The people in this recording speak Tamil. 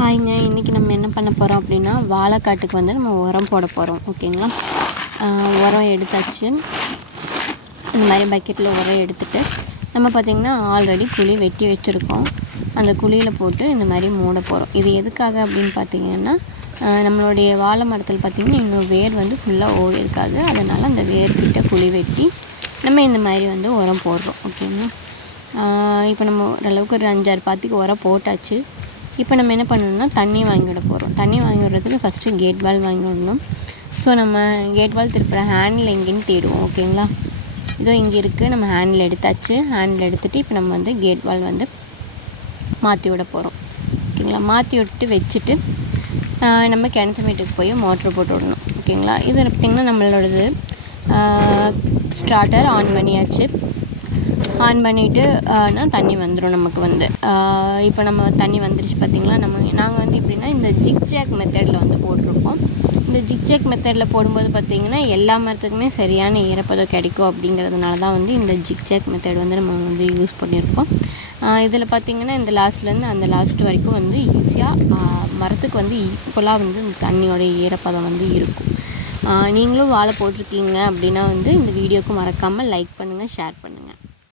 ஹாய்ங்க. இன்றைக்கி நம்ம என்ன பண்ண போகிறோம் அப்படின்னா, வாழைக்காட்டுக்கு வந்து நம்ம உரம் போட போகிறோம். ஓகேங்களா? உரம் எடுத்தாச்சு. இந்த மாதிரி பக்கெட்டில் உரம் எடுத்துகிட்டு நம்ம பார்த்திங்கன்னா ஆல்ரெடி குழி வெட்டி வச்சுருக்கோம். அந்த குழியில் போட்டு இந்த மாதிரி மூட போகிறோம். இது எதுக்காக அப்படின்னு பார்த்திங்கன்னா, நம்மளுடைய வாழை மரத்தில் பார்த்திங்கன்னா இன்னும் வேர் வந்து ஃபுல்லாக ஓடி இருக்காது. அதனால் அந்த வேர்கிட்ட குழி வெட்டி நம்ம இந்த மாதிரி வந்து உரம் போடுறோம். ஓகேங்களா? இப்போ நம்ம ஓரளவுக்கு ஒரு 5-6 பாத்திக்கு உரம் போட்டாச்சு. இப்போ நம்ம என்ன பண்ணணும்னா தண்ணி வாங்கி விட போகிறோம். தண்ணி வாங்கி விடுறதுக்கு ஃபஸ்ட்டு கேட் வால் வாங்கி விடணும். ஸோ நம்ம கேட் வால் திருப்புற ஹேண்டில் எங்கேன்னு தேடுவோம். ஓகேங்களா? இதோ இங்கே இருக்குது. நம்ம ஹேண்டில் எடுத்தாச்சு. ஹேண்டில் எடுத்துகிட்டு இப்போ நம்ம வந்து கேட் வால் வந்து மாற்றி விட போகிறோம். ஓகேங்களா? மாற்றி விட்டு வச்சுட்டு நம்ம கிணத்து வீட்டுக்கு போய் மோட்ரு போட்டு விடணும். ஓகேங்களா? இது பார்த்திங்கன்னா நம்மளோடது ஸ்டார்டர் ஆன் பண்ணியாச்சு. ஆன் பண்ணிவிட்டு தண்ணி வந்துடும் நமக்கு வந்து. இப்போ நம்ம தண்ணி வந்துருச்சு பார்த்திங்களா. நாங்கள் வந்து எப்படின்னா இந்த ஜிக்ஜாக் மெத்தடில் வந்து போட்டிருக்கோம். இந்த ஜிக்ஜாக் மெத்தடில் போடும்போது பார்த்திங்கன்னா எல்லா மரத்துக்குமே சரியான ஈரப்பதம் கிடைக்கும். அப்படிங்கிறதுனால தான் வந்து இந்த ஜிக்ஜாக் மெத்தட் வந்து நம்ம வந்து யூஸ் பண்ணியிருக்கோம். இதில் பார்த்திங்கன்னா இந்த லாஸ்ட்லேருந்து அந்த லாஸ்ட் வரைக்கும் வந்து ஈஸியாக மரத்துக்கு வந்து ஈக்குவலாக வந்து இந்த தண்ணியோட ஈரப்பதம் வந்து இருக்கும். நீங்களும் வாழை போட்டிருக்கீங்க அப்படின்னா வந்து இந்த வீடியோவுக்கு மறக்காமல் லைக் பண்ணுங்கள், ஷேர் பண்ணுங்கள்.